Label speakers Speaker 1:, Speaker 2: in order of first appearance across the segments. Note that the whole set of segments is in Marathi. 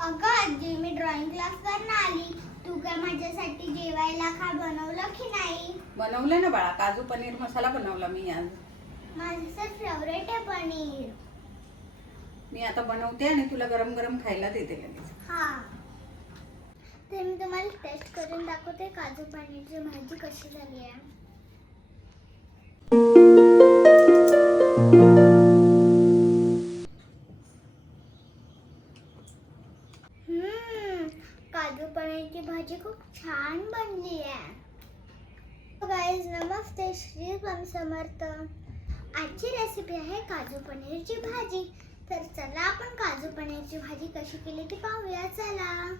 Speaker 1: अगं आजी मी ड्रॉइंग क्लास वरून आली. तू काय माझ्यासाठी जेवायला खा बनवलं की नाही?
Speaker 2: बनवलं ना बाळा काजू पनीर मसाला बनवला मी आज.
Speaker 1: माझं फेवरेट आहे पनीर.
Speaker 2: मी आता बनवते आणि तुला गरम गरम खायला देते लगेच.
Speaker 1: हा. तर मी तुम्हाला टेस्ट करून दाखवते काजू पनीरची भाजी कशी झाली आहे. छान बनली आहे. हो गाईज नमस्ते श्री स्वामी समर्थ. आजची रेसिपी आहे काजू पनीरची भाजी. तर चला आपण काजू पनीरची भाजी कशी केली ती पाहूया. चला.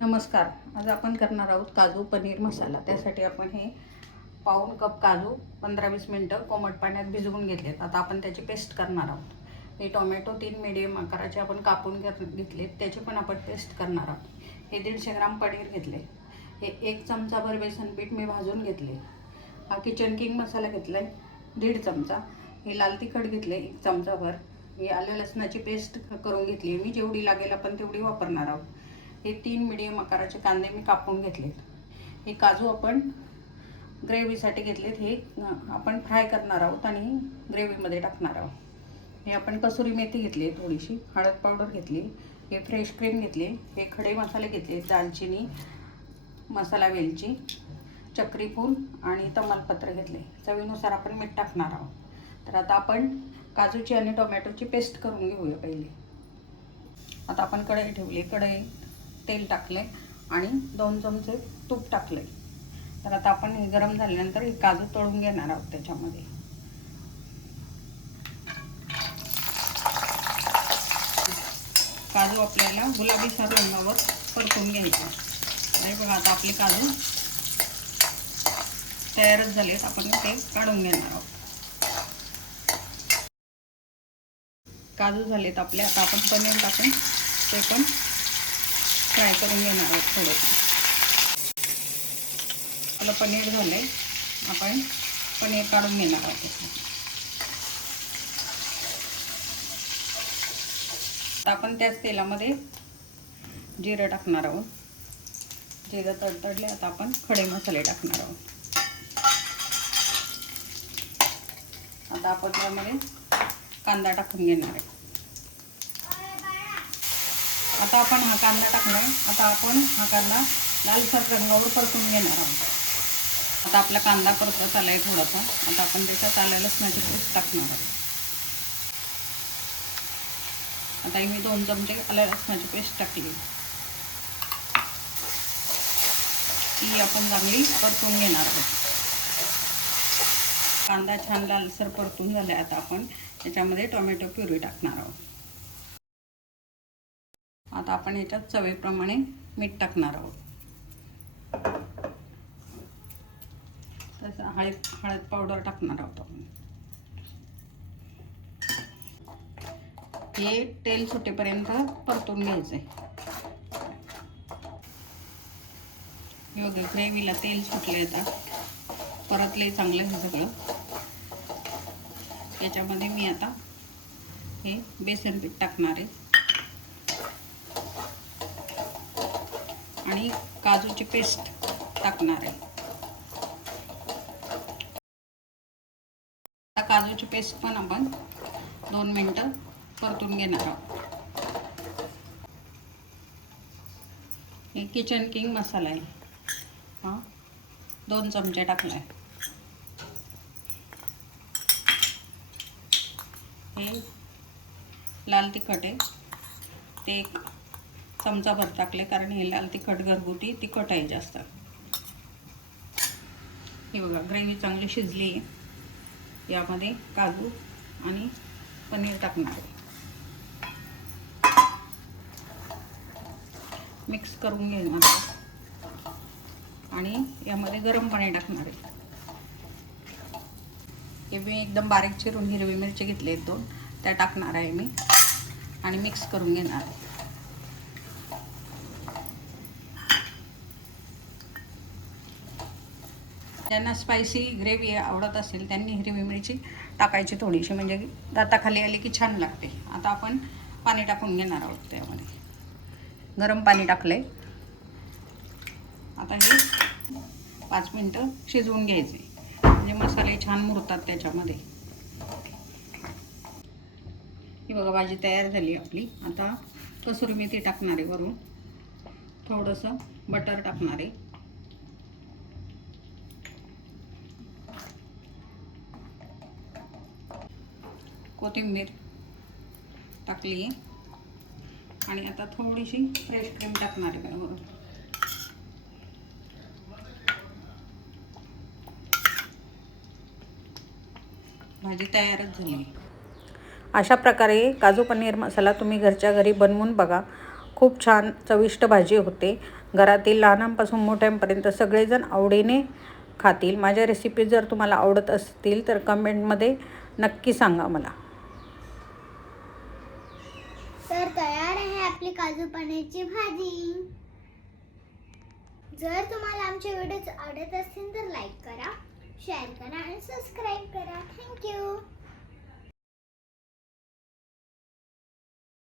Speaker 2: नमस्कार. आज आपण करणार आहोत काजू पनीर मसाला. त्यासाठी आपण हे पाऊण कप काजू पंधरा वीस मिनटं कोमट पाण्यात भिजवून घेतलेत. आता आपण त्याची पेस्ट करणार आहोत. हे टोमॅटो तीन मिडियम आकाराचे आपण कापून घेत घेतलेत त्याची पण आपण पेस्ट करणार आहोत. हे दीडशे ग्राम पनीर घेतले. हे एक चमचाभर बेसन पीठ मी भाजून घेतले. हा किचन किंग मसाला घेतला आहे दीड चमचा. हे लाल तिखट घेतले एक चमचाभर. हे आलं लसणाची पेस्ट करून घेतली. मी जेवढी लागेल आपण तेवढी वापरणार आहोत. हे तीन मिडियम आकाराचे कांदे मी कापून घेतलेत. हे काजू आपण ग्रेव्हीसाठी घेतलेत. हे आपण फ्राय करणार आहोत आणि ग्रेव्हीमध्ये टाकणार आहोत. हे आपण कसुरी मेथी घेतली आहे थोडीशी हळद पावडर घेतली हे फ्रेश क्रीम घेतली हे खडे मसाले घेतले दालचिनी मसाला वेलची चक्रीफूल आणि तमालपत्र घेतले. चवीनुसार आपण मीठ टाकणार आहोत. तर आता आपण काजूची आणि टोमॅटोची पेस्ट करून घेऊया पहिले. आता आपण कढई ठेवली कढई तेल टाकले आणि दोन चमचे तूप टाकले तर आता आपण हे गरम झाल्यानंतर हे काजू तळून घेणार आहोत त्याच्यामध्ये. काजू आपल्याला गुलाबीसर रंगावर परतून घ्यायचा आणि बघा आता आपले काजू तयारच झालेत. आपण ते काढून घेणार आहोत. काजू झालेत आपले. आता आपण पनीर टाकून ते पण फ्राय करून घेणार आहोत थोडं. आपलं पनीर झालंय. आपण पनीर काढून घेणार आहोत. आता आपण त्याच तेलामध्ये जिरं टाकणार आहोत. जिरं तडतडले आता आपण खडे मसाले टाकणार आहोत. आता आपण त्यामध्ये कांदा टाकून घेणार आहे. आता आपण हा कांदा टाकणार आता आपण हा कांदा लालसर रंगावर परतून घेणार आहोत. आता आपला कांदा परतत आला आहे थोडासा. आता आपण त्याच्यात आल्या लसणाची पूस टाकणार आहोत. आता मी दोन चमचे आल्या लसणाची पेस्ट टाकली. ती आपण चांगली परतून घेणार आहोत. कांदा छान लालसर परतून झाला आता आपण. त्याच्यामध्ये टोमॅटो प्युरी टाकणार आहोत. आता आपण याच्यात चवीप्रमाणे मीठ टाकणार आहोत. तसं हळद हळद पावडर टाकणार आहोत आपण. हे तेल सुटेपर्यंत परतून घ्यायचं आहे योग्य ग्रेव्हीला तेल सुटले आता. परतले चांगलं हे सगळं. त्याच्यामध्ये मी आता हे बेसन पीठ टाकणार आहे. आणि काजूची पेस्ट टाकणार आहे. आता काजूची पेस्ट पण आपण दोन मिनटं परतून घेणार आहोत. हे किचन किंग मसाला आहे. हां? दोन चमचे टाकला आहे हे लाल तिखट आहे. ते एक चमचाभर टाकले कारण हे लाल तिखट घरगुती तिखट आहे जास्त. हे बघा ग्रेव्ही चांगली शिजली आहे. यामध्ये काजू आणि पनीर टाकणार आहे. मिक्स करून घेणार आणि यामध्ये गरम पाणी टाकणार आहे. हे मी एकदम बारीक चिरून हिरवी मिरची घेतली आहेत दोन. त्या टाकणार आहे मी. आणि मिक्स करून घेणार आहे. ज्यांना स्पायसी ग्रेव्ही आवडत असेल त्यांनी हिरवी मिरची टाकायची थोडीशी. म्हणजे दाताखाली आली की छान लागते. आता आपण पाणी टाकून घेणार आहोत त्यामध्ये. गरम पाणी टाकलंय. आता हे पाच मिनटं शिजवून घ्यायचे. म्हणजे मसाले छान मुरतात त्याच्यामध्ये. ही बघा भाजी तयार झाली आपली. आता कसुरी मेथी टाकणार आहे वरून. थोडंसं बटर टाकणार आहे. कोथिंबीर टाकली आहे आणि आता थोडीशी फ्रेश क्रीम टाकणार आहे बरोबर. भाजी तयारच झाली. अशा प्रकारे काजू पनीर मसाला तुम्ही घरच्या घरी बनवून बघा. खूप छान चविष्ट भाजी होते. घरातील लहानांपासून मोठ्यांपर्यंत सगळेजण आवडीने खातील. माझ्या रेसिपी जर तुम्हाला आवडत असतील तर कमेंटमध्ये नक्की सांगा मला
Speaker 1: तर तयार आहे आपली काजू पनीरची भाजी. जर तुम्हाला आमचे व्हिडिओज आवडत असतील तर लाईक करा शेअर करा आणि सबस्क्राईब करा. थँक्यू